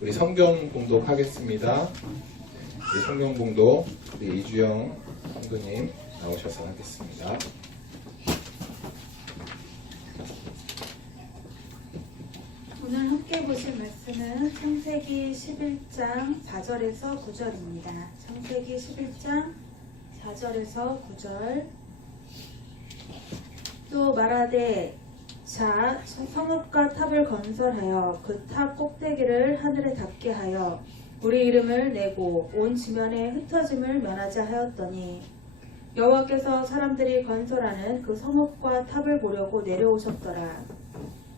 우리 성경 봉독하겠습니다. 우리 성경 봉독 우리 이주영 성도님 나오셔서 하겠습니다. 오늘 함께 보실 말씀은 창세기 11장 4절에서 9절입니다. 창세기 11장 4절에서 9절. 또 말하되 자 성읍과 탑을 건설하여 그 탑 꼭대기를 하늘에 닿게 하여 우리 이름을 내고 온 지면에 흩어짐을 면하자 하였더니 여호와께서 사람들이 건설하는 그 성읍과 탑을 보려고 내려오셨더라.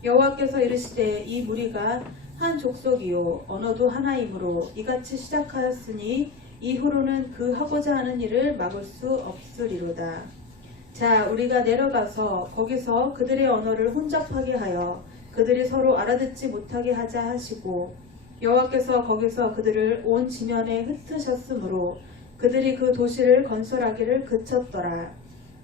여호와께서 이르시되 이 무리가 한 족속이요 언어도 하나이므로 이같이 시작하였으니 이후로는 그 하고자 하는 일을 막을 수 없으리로다. 자 우리가 내려가서 거기서 그들의 언어를 혼잡하게 하여 그들이 서로 알아듣지 못하게 하자 하시고 여호와께서 거기서 그들을 온 지면에 흩으셨으므로 그들이 그 도시를 건설하기를 그쳤더라.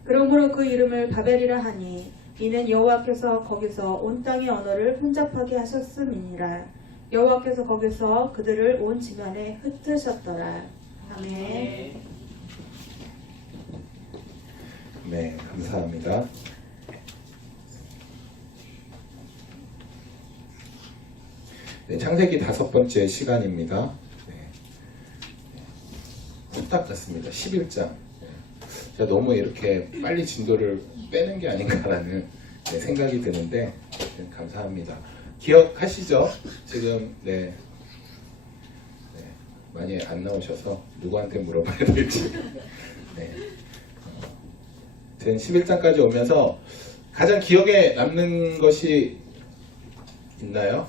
그러므로 그 이름을 바벨이라 하니 이는 여호와께서 거기서 온 땅의 언어를 혼잡하게 하셨음이니라. 여호와께서 거기서 그들을 온 지면에 흩으셨더라. 아멘. 네, 감사합니다. 네, 창세기 5번째 시간입니다. 네. 후딱 갔습니다. 11장. 네. 제가 너무 이렇게 빨리 진도를 빼는 게 아닌가라는 생각이 드는데 네, 감사합니다. 기억하시죠? 지금 네, 많이 안 나오셔서 누구한테 물어봐야 될지. 네. 11장까지 오면서 가장 기억에 남는 것이 있나요?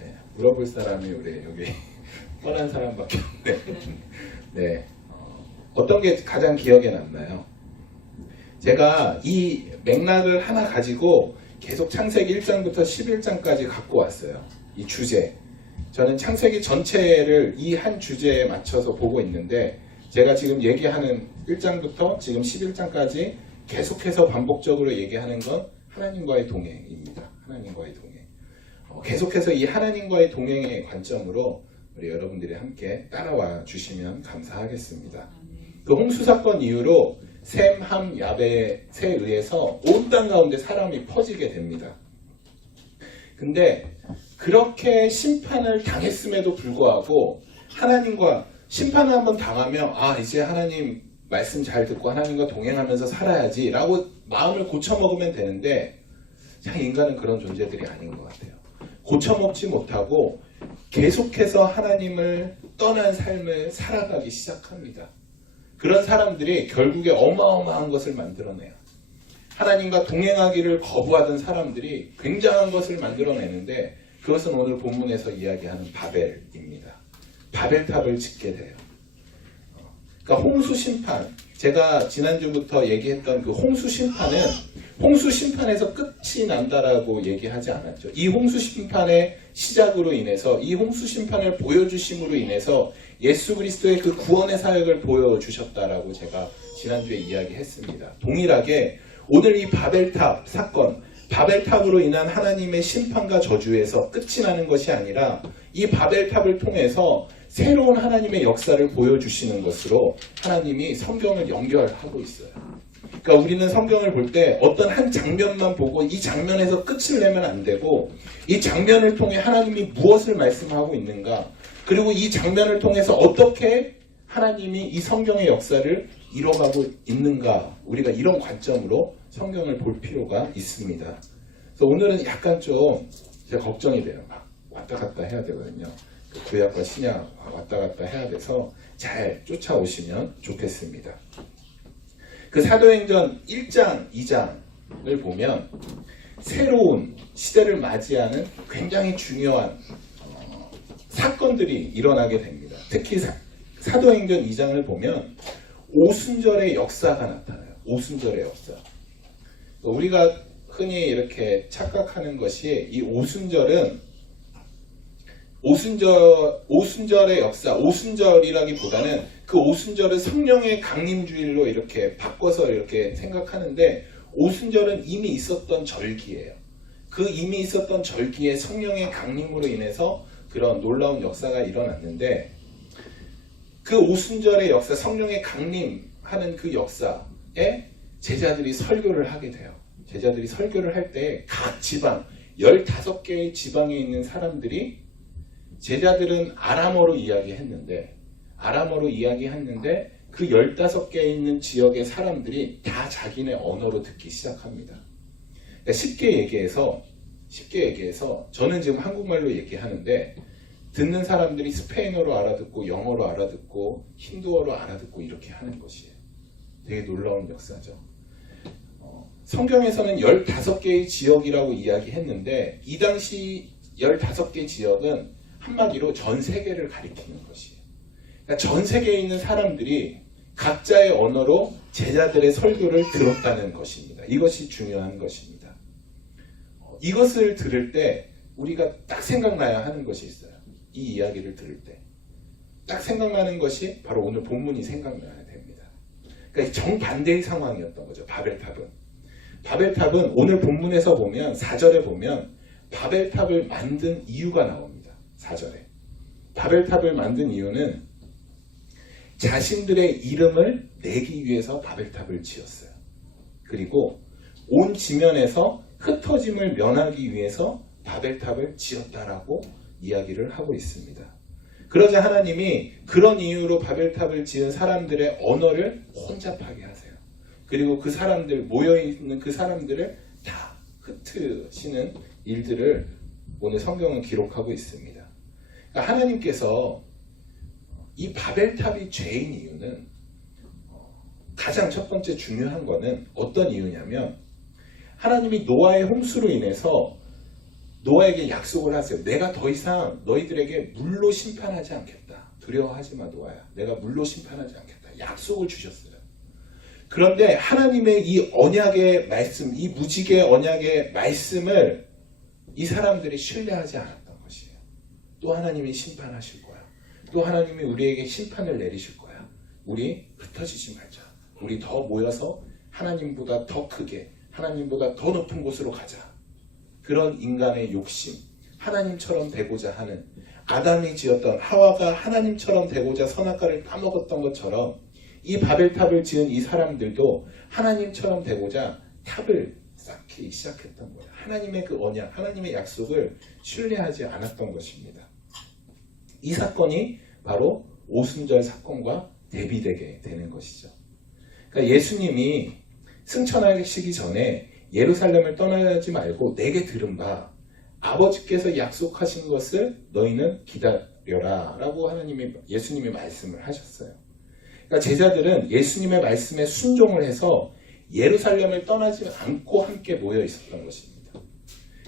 네, 물어볼 사람이 우리 여기 뻔한 사람밖에 없는데 네, 어떤 게 가장 기억에 남나요? 제가 이 맥락을 하나 가지고 계속 창세기 1장부터 11장까지 갖고 왔어요. 이 주제. 저는 창세기 전체를 이 한 주제에 맞춰서 보고 있는데 제가 지금 얘기하는 1장부터 지금 11장까지 계속해서 반복적으로 얘기하는 건 하나님과의 동행입니다. 하나님과의 동행. 계속해서 이 하나님과의 동행의 관점으로 우리 여러분들이 함께 따라와 주시면 감사하겠습니다. 그 홍수 사건 이후로 셈, 함, 야벳에 의해서 온 땅 가운데 사람이 퍼지게 됩니다. 근데 그렇게 심판을 당했음에도 불구하고 하나님과 심판을 한번 당하면 이제 하나님 말씀 잘 듣고 하나님과 동행하면서 살아야지 라고 마음을 고쳐먹으면 되는데 참 인간은 그런 존재들이 아닌 것 같아요. 고쳐먹지 못하고 계속해서 하나님을 떠난 삶을 살아가기 시작합니다. 그런 사람들이 결국에 어마어마한 것을 만들어내요. 하나님과 동행하기를 거부하던 사람들이 굉장한 것을 만들어내는데 그것은 오늘 본문에서 이야기하는 바벨입니다. 바벨탑을 짓게 돼요. 그러니까 홍수 심판, 제가 지난주부터 얘기했던 그 홍수 심판은 홍수 심판에서 끝이 난다라고 얘기하지 않았죠. 이 홍수 심판의 시작으로 인해서 이 홍수 심판을 보여주심으로 인해서 예수 그리스도의 그 구원의 사역을 보여주셨다라고 제가 지난주에 이야기했습니다. 동일하게 오늘 이 바벨탑 사건, 바벨탑으로 인한 하나님의 심판과 저주에서 끝이 나는 것이 아니라 이 바벨탑을 통해서 새로운 하나님의 역사를 보여주시는 것으로 하나님이 성경을 연결하고 있어요. 그러니까 우리는 성경을 볼 때 어떤 한 장면만 보고 이 장면에서 끝을 내면 안 되고 이 장면을 통해 하나님이 무엇을 말씀하고 있는가, 그리고 이 장면을 통해서 어떻게 하나님이 이 성경의 역사를 이뤄가고 있는가, 우리가 이런 관점으로 성경을 볼 필요가 있습니다. 그래서 오늘은 약간 좀 제가 걱정이 돼요. 막 왔다 갔다 해야 되거든요. 구약과 신약 왔다 갔다 해야 돼서 잘 쫓아오시면 좋겠습니다. 그 사도행전 1장, 2장을 보면 새로운 시대를 맞이하는 굉장히 중요한 사건들이 일어나게 됩니다. 특히 사도행전 2장을 보면 오순절의 역사가 나타나요. 오순절의 역사. 우리가 흔히 이렇게 착각하는 것이 이 오순절의 역사, 오순절이라기보다는 그 오순절은 성령의 강림주일로 이렇게 바꿔서 이렇게 생각하는데 오순절은 이미 있었던 절기예요. 그 이미 있었던 절기에 성령의 강림으로 인해서 그런 놀라운 역사가 일어났는데 그 오순절의 역사, 성령의 강림하는 그 역사에 제자들이 설교를 하게 돼요. 제자들이 설교를 할 때 각 지방, 15개의 지방에 있는 사람들이 제자들은 아람어로 이야기했는데 그 15개에 있는 지역의 사람들이 다 자기네 언어로 듣기 시작합니다. 그러니까 쉽게 얘기해서 저는 지금 한국말로 얘기하는데 듣는 사람들이 스페인어로 알아듣고 영어로 알아듣고 힌두어로 알아듣고 이렇게 하는 것이에요. 되게 놀라운 역사죠. 성경에서는 15개의 지역이라고 이야기했는데 이 당시 15개 지역은 한마디로 전 세계를 가리키는 것이에요. 그러니까 전 세계에 있는 사람들이 각자의 언어로 제자들의 설교를 들었다는 것입니다. 이것이 중요한 것입니다. 이것을 들을 때 우리가 딱 생각나야 하는 것이 있어요. 이 이야기를 들을 때 딱 생각나는 것이 바로 오늘 본문이 생각나야 됩니다. 그러니까 정반대의 상황이었던 거죠. 바벨탑은 오늘 본문에서 보면 4절에 보면 바벨탑을 만든 이유가 나옵니다. 4절에 바벨탑을 만든 이유는 자신들의 이름을 내기 위해서 바벨탑을 지었어요. 그리고 온 지면에서 흩어짐을 면하기 위해서 바벨탑을 지었다라고 이야기를 하고 있습니다. 그러자 하나님이 그런 이유로 바벨탑을 지은 사람들의 언어를 혼잡하게 하세요. 그리고 그 사람들, 모여있는 그 사람들을 다 흩으시는 일들을 오늘 성경은 기록하고 있습니다. 그러니까 하나님께서 이 바벨탑이 죄인 이유는 가장 첫 번째 중요한 거는 어떤 이유냐면 하나님이 노아의 홍수로 인해서 노아에게 약속을 하세요. 내가 더 이상 너희들에게 물로 심판하지 않겠다. 두려워하지 마 노아야. 내가 물로 심판하지 않겠다. 약속을 주셨어요. 그런데 하나님의 이 언약의 말씀, 이 무지개 언약의 말씀을 이 사람들이 신뢰하지 않았던 것이에요. 또 하나님이 심판하실 거야. 또 하나님이 우리에게 심판을 내리실 거야. 우리 흩어지지 말자. 우리 더 모여서 하나님보다 더 크게, 하나님보다 더 높은 곳으로 가자. 그런 인간의 욕심, 하나님처럼 되고자 하는 아담이 지었던 하와가 하나님처럼 되고자 선악과를 따먹었던 것처럼 이 바벨탑을 지은 이 사람들도 하나님처럼 되고자 탑을 쌓기 시작했던 거예요. 하나님의 그 언약, 하나님의 약속을 신뢰하지 않았던 것입니다. 이 사건이 바로 오순절 사건과 대비되게 되는 것이죠. 그러니까 예수님이 승천하시기 전에 예루살렘을 떠나지 말고 내게 들은 바 아버지께서 약속하신 것을 너희는 기다려라 라고 예수님이 말씀을 하셨어요. 그러니까 제자들은 예수님의 말씀에 순종을 해서 예루살렘을 떠나지 않고 함께 모여 있었던 것입니다.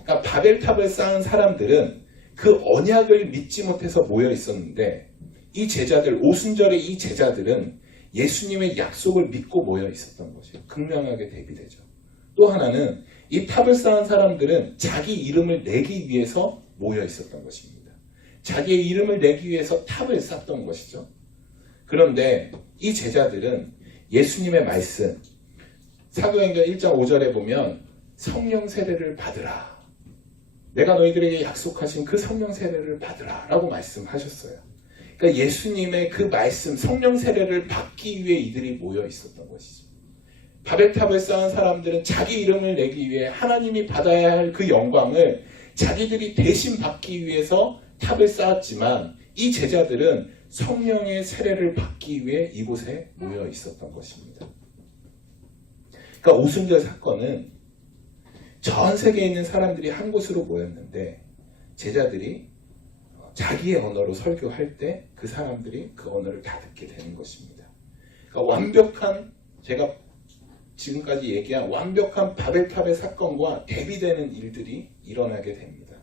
그러니까 바벨탑을 쌓은 사람들은 그 언약을 믿지 못해서 모여 있었는데 이 제자들, 오순절의 이 제자들은 예수님의 약속을 믿고 모여 있었던 것이에요. 극명하게 대비되죠. 또 하나는 이 탑을 쌓은 사람들은 자기 이름을 내기 위해서 모여 있었던 것입니다. 자기의 이름을 내기 위해서 탑을 쌓던 것이죠. 그런데 이 제자들은 예수님의 말씀, 사도행전 1장 5절에 보면 성령 세례를 받으라. 내가 너희들에게 약속하신 그 성령 세례를 받으라 라고 말씀하셨어요. 그러니까 예수님의 그 말씀, 성령 세례를 받기 위해 이들이 모여 있었던 것이죠. 바벨탑을 쌓은 사람들은 자기 이름을 내기 위해 하나님이 받아야 할 그 영광을 자기들이 대신 받기 위해서 탑을 쌓았지만 이 제자들은 성령의 세례를 받기 위해 이곳에 모여 있었던 것입니다. 그러니까 오순절 사건은 전 세계에 있는 사람들이 한 곳으로 모였는데 제자들이 자기의 언어로 설교할 때 그 사람들이 그 언어를 다 듣게 되는 것입니다. 그러니까 완벽한, 제가 지금까지 얘기한 완벽한 바벨탑의 사건과 대비되는 일들이 일어나게 됩니다.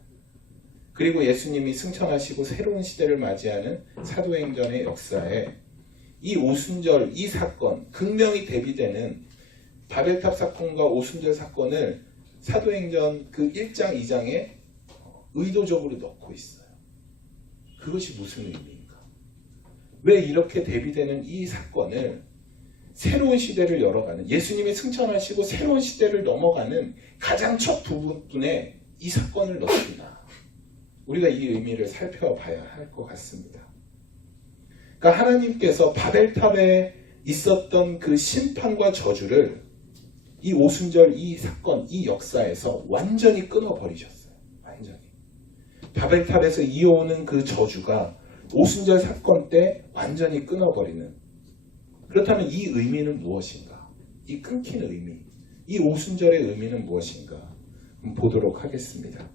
그리고 예수님이 승천하시고 새로운 시대를 맞이하는 사도행전의 역사에 이 오순절, 이 사건, 극명히 대비되는 바벨탑 사건과 오순절 사건을 사도행전 그 1장, 2장에 의도적으로 넣고 있어요. 그것이 무슨 의미인가? 왜 이렇게 대비되는 이 사건을 새로운 시대를 열어가는, 예수님이 승천하시고 새로운 시대를 넘어가는 가장 첫 부분에 이 사건을 넣었구나. 우리가 이 의미를 살펴봐야 할 것 같습니다. 그러니까 하나님께서 바벨탑에 있었던 그 심판과 저주를 이 오순절, 이 사건, 이 역사에서 완전히 끊어버리셨어요. 완전히. 바벨탑에서 이어오는 그 저주가 오순절 사건 때 완전히 끊어버리는. 그렇다면 이 의미는 무엇인가? 이 끊긴 의미, 이 오순절의 의미는 무엇인가? 한번 보도록 하겠습니다.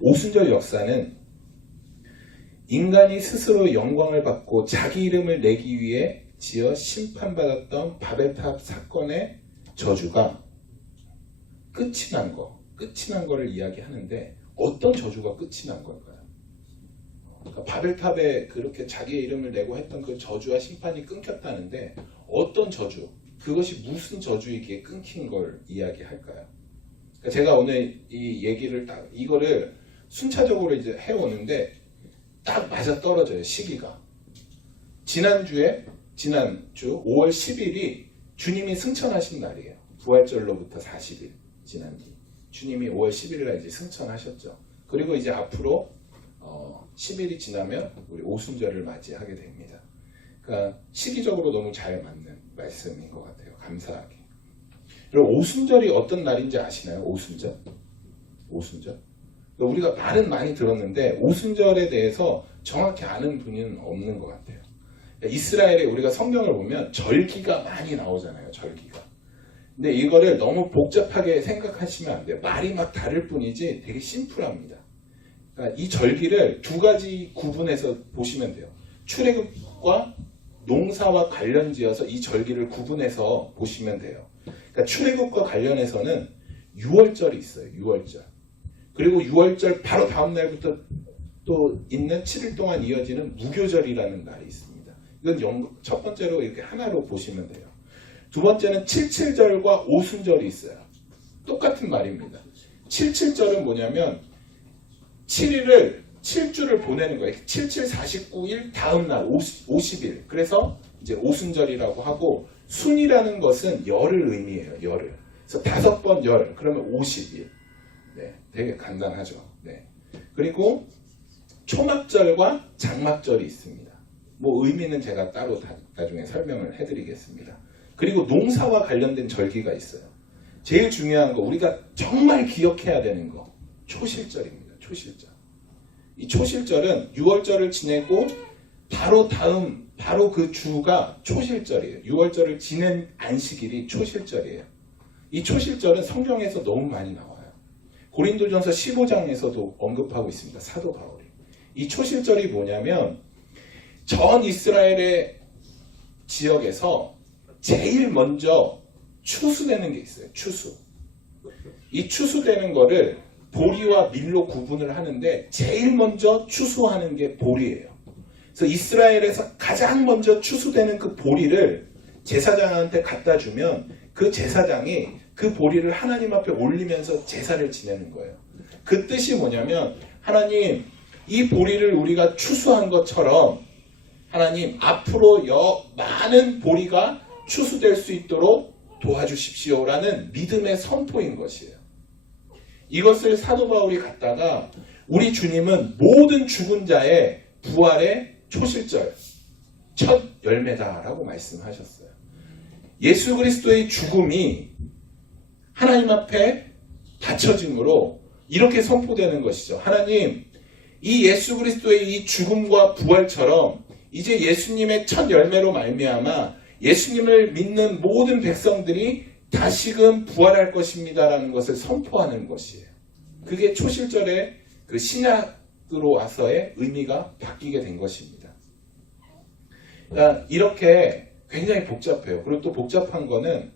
오순절 역사는 인간이 스스로 영광을 받고 자기 이름을 내기 위해 지어 심판받았던 바벨탑 사건의 저주가 끝이 난 거를 이야기하는데 어떤 저주가 끝이 난 걸까요? 그러니까 바벨탑에 그렇게 자기의 이름을 내고 했던 그 저주와 심판이 끊겼다는데 어떤 저주, 그것이 무슨 저주이기에 끊긴 걸 이야기할까요? 그러니까 제가 오늘 이 얘기를 이거를 순차적으로 이제 해오는데 딱 맞아 떨어져요. 시기가. 지난주 5월 10일이 주님이 승천하신 날이에요. 부활절로부터 40일 지난 뒤 주님이 5월 10일 날 이제 승천하셨죠. 그리고 이제 앞으로 10일이 지나면 우리 오순절을 맞이하게 됩니다. 그러니까 시기적으로 너무 잘 맞는 말씀인 것 같아요. 감사하게. 여러분 오순절이 어떤 날인지 아시나요? 오순절? 우리가 말은 많이 들었는데 오순절에 대해서 정확히 아는 분은 없는 것 같아요. 이스라엘에 우리가 성경을 보면 절기가 많이 나오잖아요. 절기가. 근데 이거를 너무 복잡하게 생각하시면 안 돼요. 말이 막 다를 뿐이지 되게 심플합니다. 그러니까 이 절기를 두 가지 구분해서 보시면 돼요. 출애굽과 농사와 관련지어서 이 절기를 구분해서 보시면 돼요. 그러니까 출애굽과 관련해서는 6월절이 있어요. 6월절. 그리고 6월절 바로 다음 날부터 또 있는 7일 동안 이어지는 무교절이라는 날이 있습니다. 이건 첫 번째로 이렇게 하나로 보시면 돼요. 두 번째는 77절과 오순절이 있어요. 똑같은 말입니다. 77절은 뭐냐면 7주를 보내는 거예요. 77, 49일 다음 날 50일. 그래서 이제 오순절이라고 하고 순이라는 것은 열을 의미해요. 열을. 그래서 5번 열 그러면 50일. 네, 되게 간단하죠. 네. 그리고 초막절과 장막절이 있습니다. 뭐 의미는 제가 따로 나중에 설명을 해드리겠습니다. 그리고 농사와 관련된 절기가 있어요. 제일 중요한 거 우리가 정말 기억해야 되는 거 초실절입니다. 초실절. 이 초실절은 6월절을 지내고 바로 그 주가 초실절이에요. 6월절을 지낸 안식일이 초실절이에요. 이 초실절은 성경에서 너무 많이 나와요. 고린도전서 15장에서도 언급하고 있습니다. 사도 바울이. 이 초실절이 뭐냐면 전 이스라엘의 지역에서 제일 먼저 추수되는 게 있어요. 추수. 이 추수되는 거를 보리와 밀로 구분을 하는데 제일 먼저 추수하는 게 보리예요. 그래서 이스라엘에서 가장 먼저 추수되는 그 보리를 제사장한테 갖다 주면 그 제사장이 그 보리를 하나님 앞에 올리면서 제사를 지내는 거예요. 그 뜻이 뭐냐면 하나님 이 보리를 우리가 추수한 것처럼 하나님 앞으로 많은 보리가 추수될 수 있도록 도와주십시오라는 믿음의 선포인 것이에요. 이것을 사도 바울이 갖다가 우리 주님은 모든 죽은 자의 부활의 초실절, 첫 열매다라고 말씀하셨어요. 예수 그리스도의 죽음이 하나님 앞에 바쳐짐으로 이렇게 선포되는 것이죠. 하나님, 이 예수 그리스도의 이 죽음과 부활처럼 이제 예수님의 첫 열매로 말미암아 예수님을 믿는 모든 백성들이 다시금 부활할 것입니다라는 것을 선포하는 것이에요. 그게 초실절의 그 신약으로 와서의 의미가 바뀌게 된 것입니다. 그러니까 이렇게 굉장히 복잡해요. 그리고 또 복잡한 거는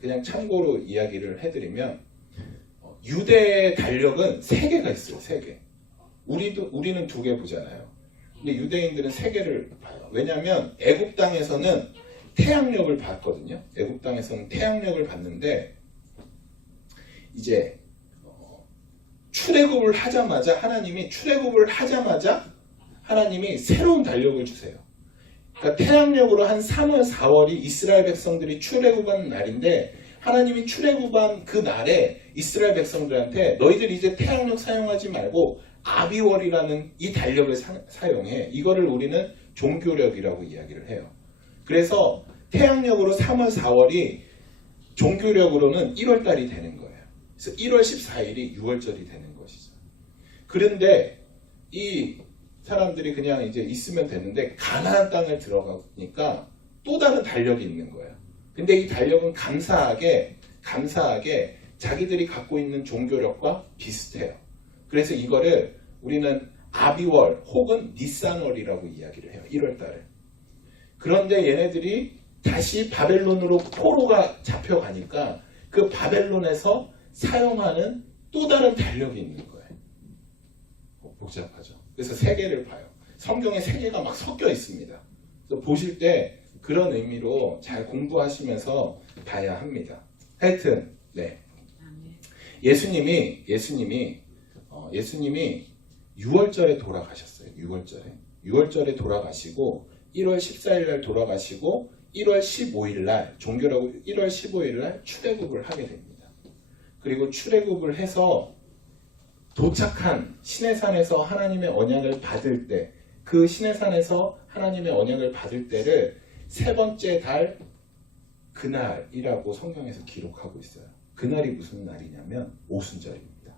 그냥 참고로 이야기를 해드리면 유대의 달력은 3개가 있어요. 3개. 우리는 2개 보잖아요. 근데 유대인들은 3개를 봐요. 왜냐하면 애굽 땅에서는 태양력을 봤거든요. 애굽 땅에서는 태양력을 봤는데 이제 출애굽을 하자마자 하나님이 새로운 달력을 주세요. 그러니까 태양력으로 한 3월, 4월이 이스라엘 백성들이 출애굽한 날인데 하나님이 출애굽한 그 날에 이스라엘 백성들한테 너희들 이제 태양력 사용하지 말고 아비월이라는 이 달력을 사용해. 이거를 우리는 종교력이라고 이야기를 해요. 그래서 태양력으로 3월, 4월이 종교력으로는 1월 달이 되는 거예요. 그래서 1월 14일이 6월절이 되는 것이죠. 그런데 이 사람들이 그냥 이제 있으면 되는데 가나안 땅을 들어가니까 또 다른 달력이 있는 거예요. 근데 이 달력은 감사하게 자기들이 갖고 있는 종교력과 비슷해요. 그래서 이거를 우리는 아비월 혹은 니산월이라고 이야기를 해요. 1월 달을. 그런데 얘네들이 다시 바벨론으로 포로가 잡혀가니까 그 바벨론에서 사용하는 또 다른 달력이 있는 거예요. 복잡하죠. 그래서 세 개를 봐요. 성경에 세 개가 막 섞여 있습니다. 그래서 보실 때 그런 의미로 잘 공부하시면서 봐야 합니다. 하여튼 네. 예수님이 6월절에 돌아가셨어요. 6월절에 돌아가시고 1월 14일 날 돌아가시고 1월 15일 날 종교라고 1월 15일 날 출애굽을 하게 됩니다. 그리고 출애굽을 해서 도착한 시내산에서 하나님의 언약을 받을 때, 그 시내산에서 하나님의 언약을 받을 때를 세 번째 달 그날이라고 성경에서 기록하고 있어요. 그날이 무슨 날이냐면 오순절입니다.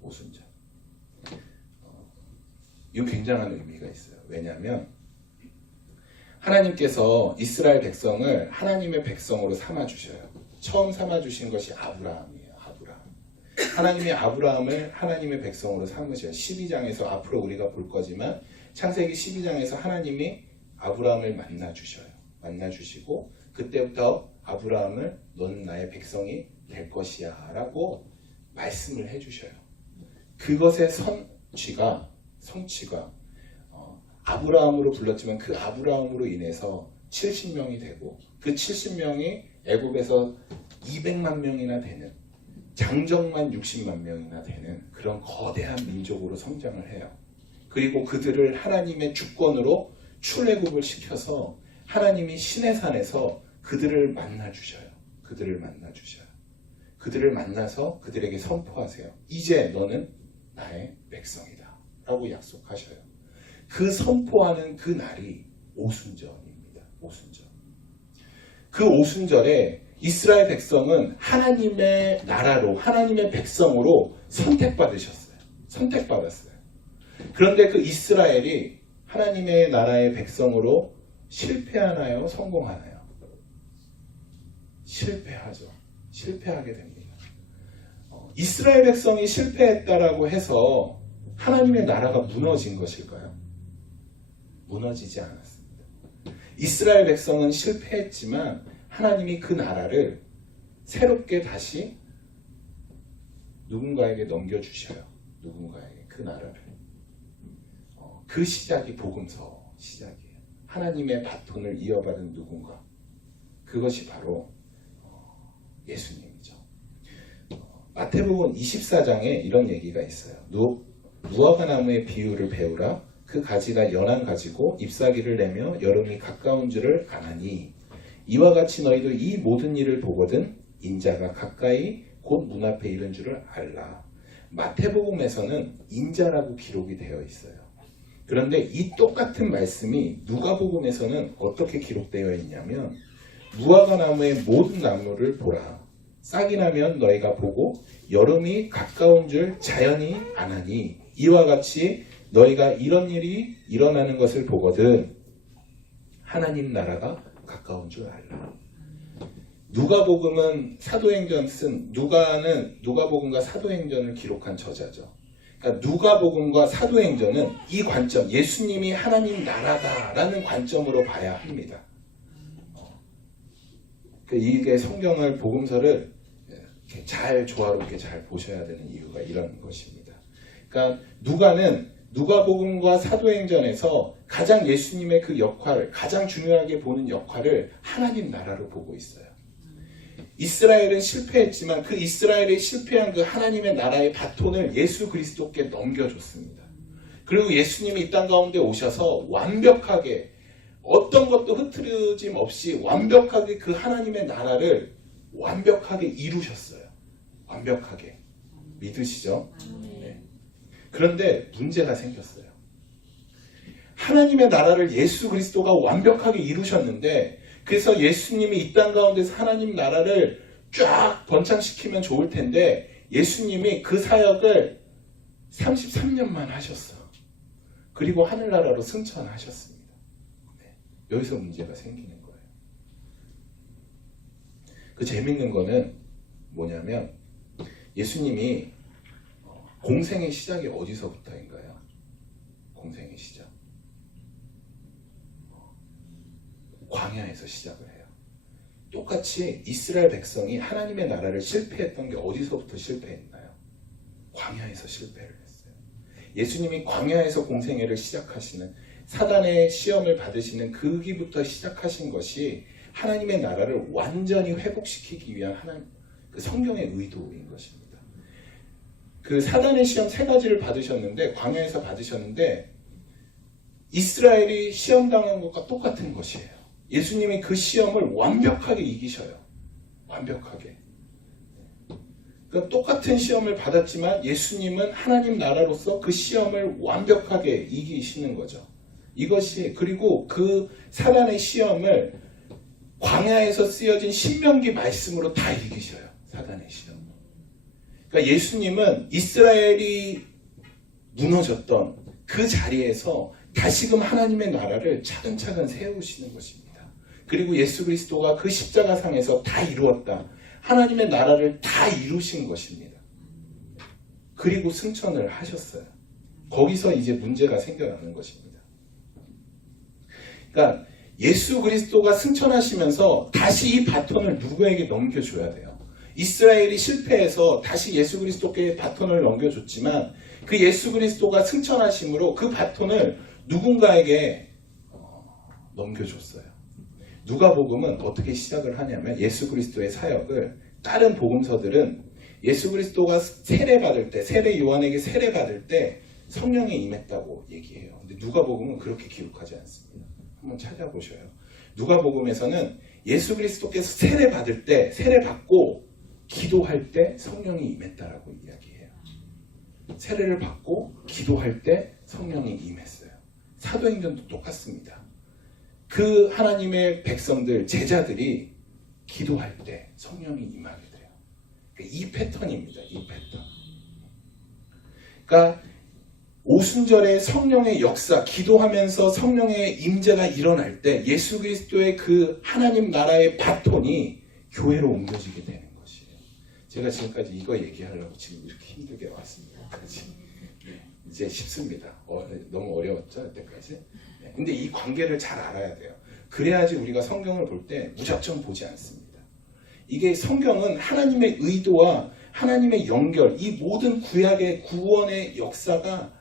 오순절. 이거 굉장한 의미가 있어요. 왜냐하면 하나님께서 이스라엘 백성을 하나님의 백성으로 삼아주셔요. 처음 삼아주신 것이 아브라함이에요. 하나님이 아브라함을 하나님의 백성으로 삼으셔요. 12장에서 앞으로 우리가 볼 거지만 창세기 12장에서 하나님이 아브라함을 만나주시고 그때부터 아브라함을 너는 나의 백성이 될 것이야 라고 말씀을 해주셔요. 그것의 성취가 아브라함으로 불렀지만 그 아브라함으로 인해서 70명이 되고 그 70명이 애굽에서 200만 명이나 되는 장정만 60만 명이나 되는 그런 거대한 민족으로 성장을 해요. 그리고 그들을 하나님의 주권으로 출애굽을 시켜서 하나님이 시내산에서 그들을 만나주셔요. 그들을 만나서 그들에게 선포하세요. 이제 너는 나의 백성이다 라고 약속하셔요. 그 선포하는 그 날이 오순절입니다. 그 오순절에 이스라엘 백성은 하나님의 나라로, 하나님의 백성으로 선택받았어요. 그런데 그 이스라엘이 하나님의 나라의 백성으로 실패하나요? 성공하나요? 실패하죠. 실패하게 됩니다. 이스라엘 백성이 실패했다라고 해서 하나님의 나라가 무너진 것일까요? 무너지지 않았습니다. 이스라엘 백성은 실패했지만 하나님이 그 나라를 새롭게 다시 누군가에게 넘겨주셔요. 누군가에게 그 나라를. 그 시작이 복음서 시작이에요. 하나님의 바톤을 이어받은 누군가. 그것이 바로 예수님이죠. 마태복음 24장에 이런 얘기가 있어요. 무화과 나무의 비유를 배우라. 그 가지가 연한 가지고 잎사귀를 내며 여름이 가까운 줄을 아나니 이와 같이 너희도 이 모든 일을 보거든 인자가 가까이 곧 문 앞에 이른 줄을 알라. 마태복음에서는 인자라고 기록이 되어 있어요. 그런데 이 똑같은 말씀이 누가복음에서는 어떻게 기록되어 있냐면 무화과 나무의 모든 나무를 보라. 싹이 나면 너희가 보고 여름이 가까운 줄 자연히 아나니 이와 같이 너희가 이런 일이 일어나는 것을 보거든 하나님 나라가 가까운 줄 알라. 누가복음은 사도행전 쓴 누가복음과 사도행전을 기록한 저자죠. 그러니까 누가복음과 사도행전은 이 관점, 예수님이 하나님 나라다라는 관점으로 봐야 합니다. 이게 성경을 복음서를 잘 조화롭게 잘 보셔야 되는 이유가 이런 것입니다. 그러니까 누가복음과 사도행전에서 가장 예수님의 그 역할을 가장 중요하게 보는 역할을 하나님 나라로 보고 있어요. 이스라엘은 실패했지만 그 이스라엘이 실패한 그 하나님의 나라의 바톤을 예수 그리스도께 넘겨줬습니다. 그리고 예수님이 이 땅 가운데 오셔서 완벽하게 어떤 것도 흐트러짐 없이 완벽하게 그 하나님의 나라를 완벽하게 이루셨어요. 완벽하게. 믿으시죠? 네. 그런데 문제가 생겼어요. 하나님의 나라를 예수 그리스도가 완벽하게 이루셨는데, 그래서 예수님이 이 땅 가운데서 하나님 나라를 쫙 번창시키면 좋을 텐데, 예수님이 그 사역을 33년만 하셨어. 그리고 하늘나라로 승천하셨습니다. 네. 여기서 문제가 생기는 거예요. 그 재밌는 거는 뭐냐면, 예수님이 공생의 시작이 어디서부터인가요? 공생의 시작. 광야에서 시작을 해요. 똑같이 이스라엘 백성이 하나님의 나라를 실패했던 게 어디서부터 실패했나요? 광야에서 실패를 했어요. 예수님이 광야에서 공생애를 시작하시는, 사단의 시험을 받으시는 그기부터 시작하신 것이 하나님의 나라를 완전히 회복시키기 위한 그 성경의 의도인 것입니다. 그 사단의 시험 3가지를 받으셨는데, 광야에서 받으셨는데, 이스라엘이 시험당한 것과 똑같은 것이에요. 예수님이 그 시험을 완벽하게 이기셔요. 완벽하게. 그러니까 똑같은 시험을 받았지만 예수님은 하나님 나라로서 그 시험을 완벽하게 이기시는 거죠. 이것이, 그리고 그 사단의 시험을 광야에서 쓰여진 신명기 말씀으로 다 이기셔요. 사단의 시험. 그러니까 예수님은 이스라엘이 무너졌던 그 자리에서 다시금 하나님의 나라를 차근차근 세우시는 것입니다. 그리고 예수 그리스도가 그 십자가상에서 다 이루었다. 하나님의 나라를 다 이루신 것입니다. 그리고 승천을 하셨어요. 거기서 이제 문제가 생겨나는 것입니다. 그러니까 예수 그리스도가 승천하시면서 다시 이 바톤을 누구에게 넘겨줘야 돼요. 이스라엘이 실패해서 다시 예수 그리스도께 바톤을 넘겨줬지만, 그 예수 그리스도가 승천하심으로 그 바톤을 누군가에게 넘겨줬어요. 누가복음은 어떻게 시작을 하냐면, 예수 그리스도의 사역을, 다른 복음서들은 예수 그리스도가 세례받을 때, 세례 요한에게 세례받을 때 성령이 임했다고 얘기해요. 근데 누가복음은 그렇게 기록하지 않습니다. 한번 찾아보셔요. 누가복음에서는 예수 그리스도께서 세례받을 때, 세례받고 기도할 때 성령이 임했다라고 이야기해요. 세례를 받고 기도할 때 성령이 임했어요. 사도행전도 똑같습니다. 그 하나님의 백성들, 제자들이 기도할 때 성령이 임하게 돼요. 이 패턴입니다. 이 패턴. 그러니까 오순절에 성령의 역사, 기도하면서 성령의 임재가 일어날 때 예수 그리스도의 그 하나님 나라의 바톤이 교회로 옮겨지게 되는 것이에요. 제가 지금까지 이거 얘기하려고 지금 이렇게 힘들게 왔습니다. 이제 쉽습니다. 너무 어려웠죠, 그때까지. 근데 이 관계를 잘 알아야 돼요. 그래야지 우리가 성경을 볼 때 무작정 보지 않습니다. 이게 성경은 하나님의 의도와 하나님의 연결, 이 모든 구약의 구원의 역사가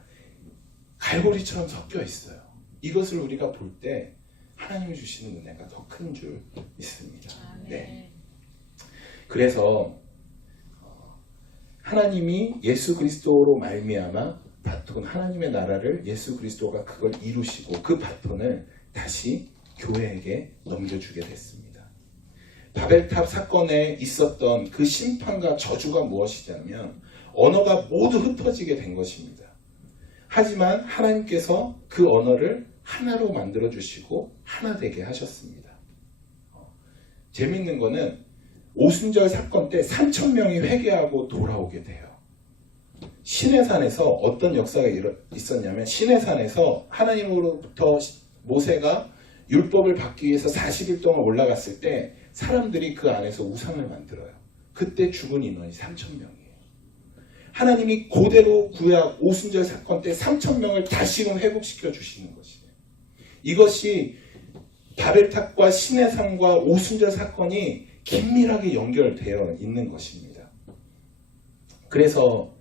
갈고리처럼 섞여 있어요. 이것을 우리가 볼 때 하나님이 주시는 은혜가 더 큰 줄 믿습니다. 네. 그래서 하나님이 예수 그리스도로 말미암아 바톤, 하나님의 나라를 예수 그리스도가 그걸 이루시고 그 바톤을 다시 교회에게 넘겨주게 됐습니다. 바벨탑 사건에 있었던 그 심판과 저주가 무엇이냐면 언어가 모두 흩어지게 된 것입니다. 하지만 하나님께서 그 언어를 하나로 만들어주시고 하나 되게 하셨습니다. 재밌는 거는 오순절 사건 때 3,000명이 회개하고 돌아오게 돼요. 시내산에서 어떤 역사가 있었냐면, 시내산에서 하나님으로부터 모세가 율법을 받기 위해서 40일 동안 올라갔을 때 사람들이 그 안에서 우상을 만들어요. 그때 죽은 인원이 3,000명이에요. 하나님이 그대로 구약 오순절 사건 때 3,000명을 다시금 회복시켜 주시는 것이에요. 이것이 바벨탑과 시내산과 오순절 사건이 긴밀하게 연결되어 있는 것입니다. 그래서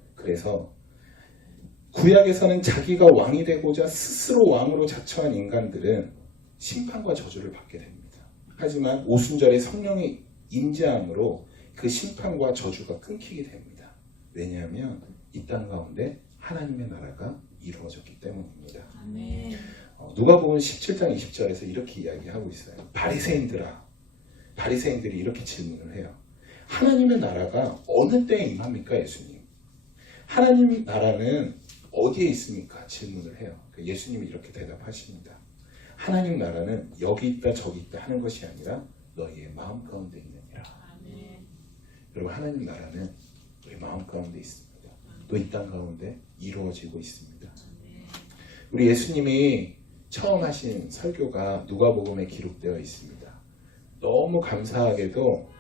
구약에서는 자기가 왕이 되고자 스스로 왕으로 자처한 인간들은 심판과 저주를 받게 됩니다. 하지만 오순절에 성령의 임재함으로 그 심판과 저주가 끊기게 됩니다. 왜냐하면 이 땅 가운데 하나님의 나라가 이루어졌기 때문입니다. 아멘. 누가복음 17장 20절에서 이렇게 이야기하고 있어요. 바리새인들이 이렇게 질문을 해요. 하나님의 나라가 어느 때에 임합니까, 예수님? 하나님 나라는 어디에 있습니까? 질문을 해요. 예수님이 이렇게 대답하십니다. 하나님 나라는 여기 있다 저기 있다 하는 것이 아니라 너희의 마음 가운데 있느니라. 여러분, 하나님 나라는 우리 마음 가운데 있습니다. 또 이 땅 가운데 이루어지고 있습니다. 우리 예수님이 처음 하신 설교가 누가복음에 기록되어 있습니다. 너무 감사하게도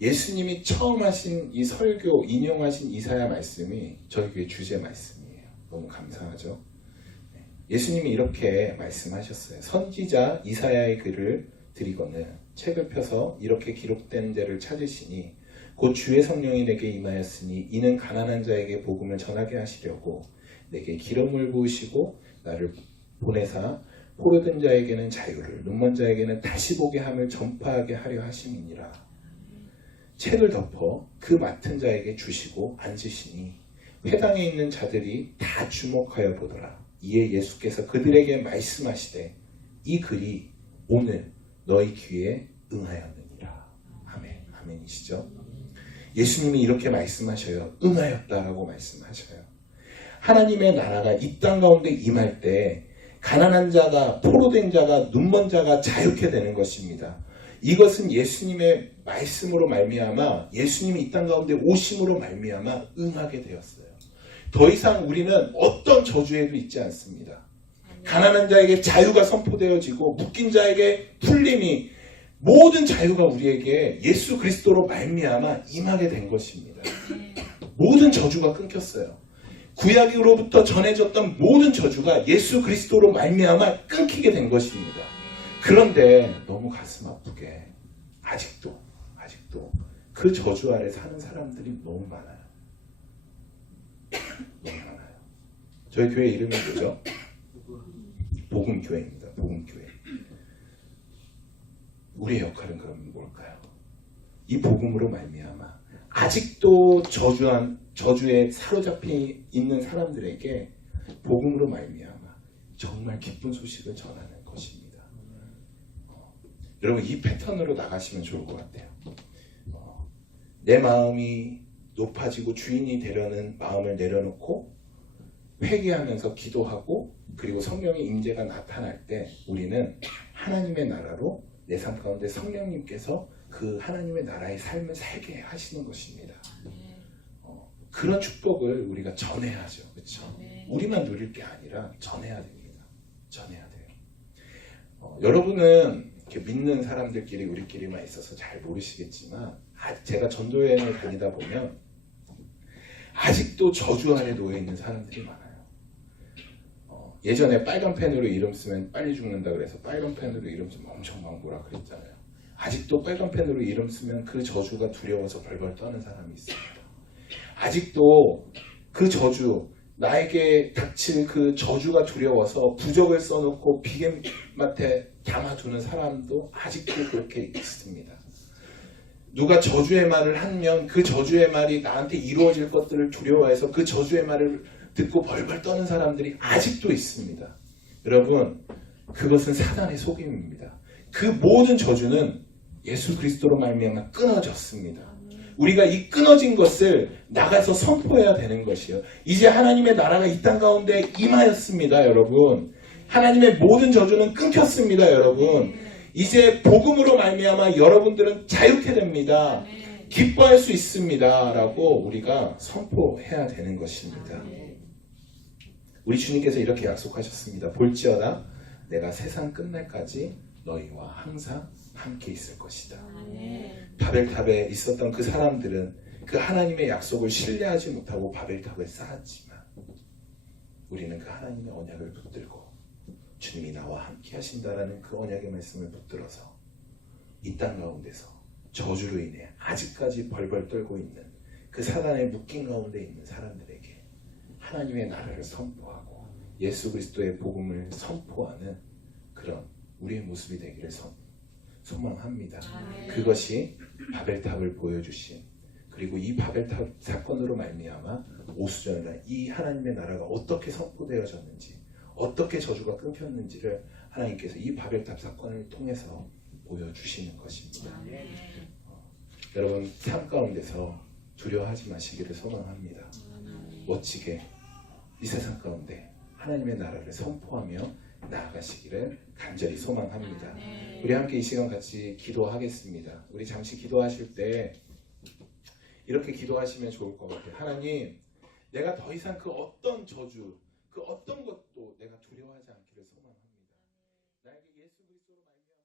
예수님이 처음 하신 이 설교, 인용하신 이사야 말씀이 저희 교회 주제 말씀이에요. 너무 감사하죠? 예수님이 이렇게 말씀하셨어요. 선지자 이사야의 글을 드리거늘 책을 펴서 이렇게 기록된 데를 찾으시니 곧 주의 성령이 내게 임하였으니 이는 가난한 자에게 복음을 전하게 하시려고 내게 기름을 부으시고 나를 보내사 포로된 자에게는 자유를 눈먼 자에게는 다시 보게 함을 전파하게 하려 하심이니라. 책을 덮어 그 맡은 자에게 주시고 앉으시니 회당에 있는 자들이 다 주목하여 보더라. 이에 예수께서 그들에게 말씀하시되 이 글이 오늘 너희 귀에 응하였느니라. 아멘. 아멘이시죠? 예수님이 이렇게 말씀하셔요. 응하였다라고 말씀하셔요. 하나님의 나라가 이 땅 가운데 임할 때 가난한 자가, 포로된 자가, 눈먼 자가 자유케 되는 것입니다. 이것은 예수님의 말씀으로 말미암아, 예수님이 이 땅 가운데 오심으로 말미암아 응하게 되었어요. 더 이상 우리는 어떤 저주에도 있지 않습니다. 가난한 자에게 자유가 선포되어지고 묶인 자에게 풀림이, 모든 자유가 우리에게 예수 그리스도로 말미암아 임하게 된 것입니다. 모든 저주가 끊겼어요. 구약으로부터 전해졌던 모든 저주가 예수 그리스도로 말미암아 끊기게 된 것입니다. 그런데 너무 가슴 아프게 아직도 그 저주 아래 사는 사람들이 너무 많아요. 너무 많아요. 저희 교회 이름이 뭐죠? 복음교회입니다. 복음교회. 우리의 역할은 그럼 뭘까요? 이 복음으로 말미암아 아직도 저주에 사로잡혀 있는 사람들에게 복음으로 말미암아 정말 기쁜 소식을 전하는 것입니다. 여러분, 이 패턴으로 나가시면 좋을 것 같아요. 내 마음이 높아지고 주인이 되려는 마음을 내려놓고 회개하면서 기도하고 그리고 성령의 임재가 나타날 때 우리는 하나님의 나라로 내 삶 가운데 성령님께서 그 하나님의 나라의 삶을 살게 하시는 것입니다. 그런 축복을 우리가 전해야죠. 그렇죠? 우리만 누릴 게 아니라 전해야 됩니다. 전해야 돼요. 여러분은 이렇게 믿는 사람들끼리 우리끼리만 있어서 잘 모르시겠지만 제가 전도여행을 다니다 보면 아직도 저주 아래 놓여 있는 사람들이 많아요. 예전에 빨간 펜으로 이름 쓰면 빨리 죽는다 그래서 빨간 펜으로 이름 쓰면 엄청 막 뭐라 그랬잖아요. 아직도 빨간 펜으로 이름 쓰면 그 저주가 두려워서 벌벌 떠는 사람이 있습니다. 아직도 그 저주, 나에게 닥칠 그 저주가 두려워서 부적을 써놓고 비계맡에 담아두는 사람도 아직도 그렇게 있습니다. 누가 저주의 말을 하면 그 저주의 말이 나한테 이루어질 것들을 두려워해서 그 저주의 말을 듣고 벌벌 떠는 사람들이 아직도 있습니다. 여러분, 그것은 사단의 속임입니다. 그 모든 저주는 예수 그리스도로 말미암아 끊어졌습니다. 우리가 이 끊어진 것을 나가서 선포해야 되는 것이요. 이제 하나님의 나라가 이 땅 가운데 임하였습니다, 여러분. 하나님의 모든 저주는 끊겼습니다, 여러분. 이제 복음으로 말미암아 여러분들은 자유케 됩니다. 기뻐할 수 있습니다. 라고 우리가 선포해야 되는 것입니다. 우리 주님께서 이렇게 약속하셨습니다. 볼지어다 내가 세상 끝날까지 너희와 항상 함께 있을 것이다. 바벨탑에 있었던 그 사람들은 그 하나님의 약속을 신뢰하지 못하고 바벨탑을 쌓았지만 우리는 그 하나님의 언약을 붙들고 주님이 나와 함께 하신다라는 그 언약의 말씀을 붙들어서 이 땅 가운데서 저주로 인해 아직까지 벌벌 떨고 있는 그 사단의 묶인 가운데 있는 사람들에게 하나님의 나라를 선포하고 예수 그리스도의 복음을 선포하는 그런 우리의 모습이 되기를 소망합니다. 그것이 바벨탑을 보여주신, 그리고 이 바벨탑 사건으로 말미암아 오수절날 이 하나님의 나라가 어떻게 선포되어졌는지, 어떻게 저주가 끊겼는지를 하나님께서 이 바벨탑 사건을 통해서 보여주시는 것입니다. 여러분 삶 가운데서 두려워하지 마시기를 소망합니다. 멋지게 이 세상 가운데 하나님의 나라를 선포하며 나아가시기를 간절히 소망합니다. 우리 함께 이 시간 같이 기도하겠습니다. 우리 잠시 기도하실 때 이렇게 기도하시면 좋을 것 같아요. 하나님, 내가 더 이상 그 어떤 저주, 그 어떤 것도 내가 두려워하지 않기를 소망합니다. 나에게 예수 그리스도로 말미암아